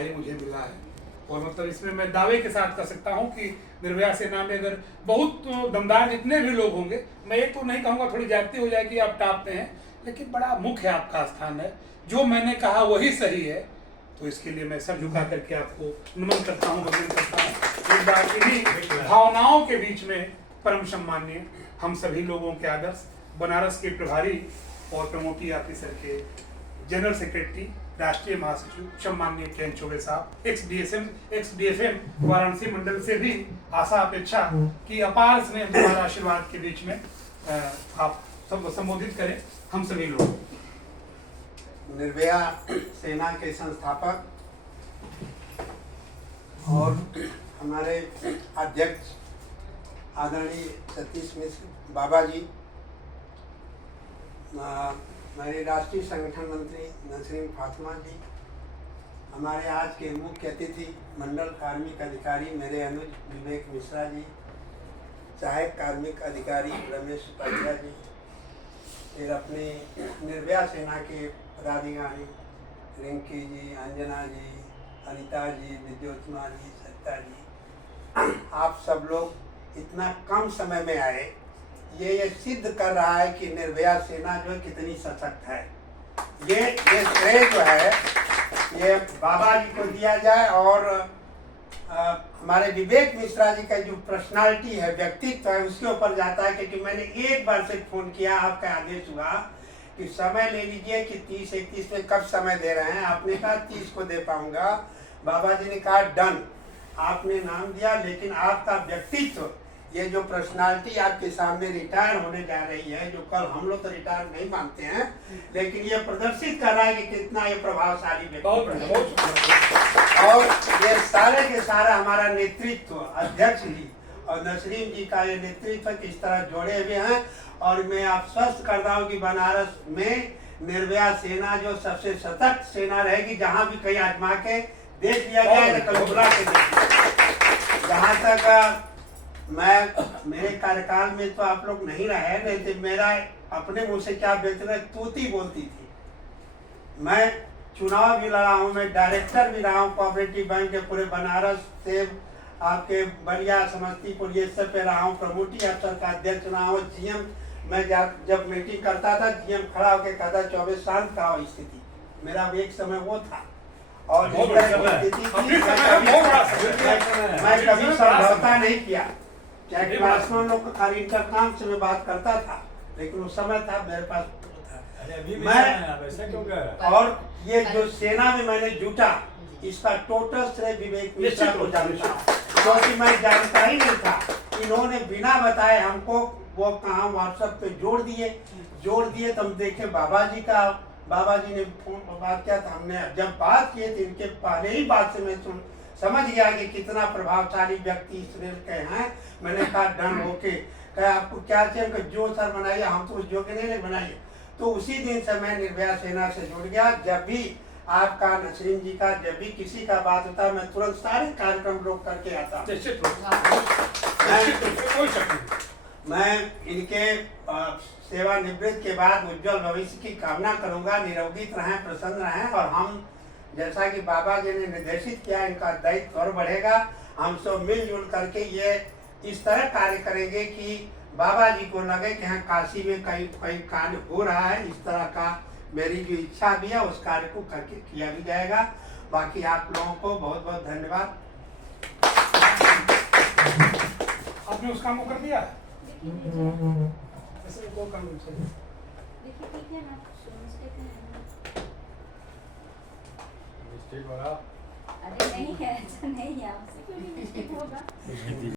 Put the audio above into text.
भाई मुझे मिला है। और मतलब इसमें मैं दावे के साथ कह सकता हूँ कि निर्भया सेना में अगर बहुत दमदार जितने भी लोग होंगे, मैं ये तो नहीं कहूँगा थोड़ी ज्यादती हो जाएगी आप टापते हैं, लेकिन बड़ा मुख्य आपका स्थान है। जो मैंने कहा वही सही है, तो इसके लिए मैं सर झुका करके आपको नमन करता हूँ, वंदन करता हूँ। एक बार इन्हीं भावनाओं के बीच में परम सम्माननीय हम सभी लोगों के आदर्श बनारस के प्रभारी और प्रमोटी ऑफिसर के जनरल सेक्रेटरी राष्ट्रीय महासचिव सम्माननीय के चौबे साहब, एक्स डीएफएम वाराणसी मंडल से भी आशा अपेक्षा कि अपार स्नेह हमारा आशीर्वाद के बीच में आप सब संबोधित करें हम सभी लोग। निर्भया सेना के संस्थापक और हमारे अध्यक्ष आदरणीय सतीश मिश्र बाबा जी, मेरे राष्ट्रीय संगठन मंत्री नसरीन फातिमा जी, हमारे आज के मुख्य अतिथि मंडल कार्मिक अधिकारी मेरे अनुज विवेक मिश्रा जी, सहायक कार्मिक अधिकारी रमेश उपाध्याय जी, फिर अपने निर्भया सेना के पदाधिकारी रिंकी जी, अंजना जी, अनिता जी, विद्योत्मा जी, सत्ता जी, आप सब लोग इतना कम समय में आए, ये सिद्ध कर रहा है कि निर्भया सेना जो है कितनी सशक्त है। ये श्रेय जो है ये बाबा जी को दिया जाए और हमारे विवेक मिश्रा जी का जो पर्सनालिटी है, व्यक्तित्व है, उसके ऊपर जाता है। क्योंकि मैंने एक बार से फोन किया, आपका आदेश हुआ कि समय ले लीजिए कि 30-31 में कब समय दे रहे हैं। आपने कहा 30 को दे पाऊंगा। बाबा जी ने कहा डन, आपने नाम दिया। लेकिन आपका व्यक्तित्व, ये जो पर्सनालिटी आपके सामने रिटायर होने जा रही है, जो कल हम लोग तो रिटायर नहीं मानते हैं, लेकिन ये प्रदर्शित कर रहा है कि कितना ये प्रभावशाली व्यक्ति है। और ये सारे के सारा हमारा नेतृत्व, अध्यक्ष जी और नसरीन जी का ये नेतृत्व किस तरह जोड़े हुए हैं। और मैं आश्वस्त करता हूँ कि बनारस में निर्भया सेना जो सबसे सतर्क सेना रहेगी। जहाँ भी कहीं आजमा के देख लिया जाए तो कल बुला के देखिए। जहाँ तक मेरे कार्यकाल में तो आप लोग नहीं रहे, नहीं तो मेरा अपने मुंह से क्या बेहतर तूती बोलती थी। मैं चुनाव भी लड़ा हूँ, मैं डायरेक्टर भी रहा हूँ कोऑपरेटिव बैंक के पूरे बनारस से आपके बलिया समस्तीपुर ये सब पे रहा हूँ। प्रमोटी अफसर का अध्यक्ष रहा हूँ। जीएम मैं जब मीटिंग करता था, जीएम खड़ा होकर कहता 24 शांत का स्थिति, मेरा एक समय वो था। और जिस तरह की स्थिति थी मैं कभी समझौता नहीं किया। चाहे क्लासमेट लोग को खाली इंटरकॉम से मैं बात करता था, लेकिन उस समय था मेरे पास मैं। और ये जो सेना में मैंने जुटा, इसका टोटल श्रेय विवेक मिश्रा को जानता हूँ, क्योंकि मैं जानता ही नहीं था। इन्होंने बिना बताए हमको वो कहाँ व्हाट्सएप पे जोड़ दिए। तो हम देखे बाबा जी ने फोन पर बात किया था। हमने जब बात किए तो इनके पहले ही बात से मैं समझ गया कि कितना प्रभावशाली व्यक्ति इस रेल के हैं। मैंने कहा डन होके, कहा आपको क्या चाहिए, जो सर बनाइए, हम तो उस योग्य नहीं बनाइए। तो उसी दिन से मैं निर्भया सेना से जुड़ गया। जब भी आपका नसरीन जी का जब भी किसी का बात होता है, मैं तुरंत सारे कार्यक्रम रोक करके आता। मैं इनके सेवानिवृत्त के बाद उज्जवल भविष्य की कामना करूंगा। निरोगित रहें, प्रसन्न रहें। और हम जैसा कि बाबा जी ने निर्देशित किया, इनका दायित्व और बढ़ेगा। हम सब मिलजुल करके ये इस तरह कार्य करेंगे कि बाबा जी को लगे कि हाँ काशी में कहीं कार्य हो रहा है। इस तरह का मेरी जो इच्छा भी है उस कार्य को करके किया भी जाएगा। बाकी आप लोगों को बहुत बहुत धन्यवाद। आपने उस काम को कर दिया? ऐसे को काम अरे नहीं है, ऐसा नहीं है, आपसे कोई मिस्टेक होगा।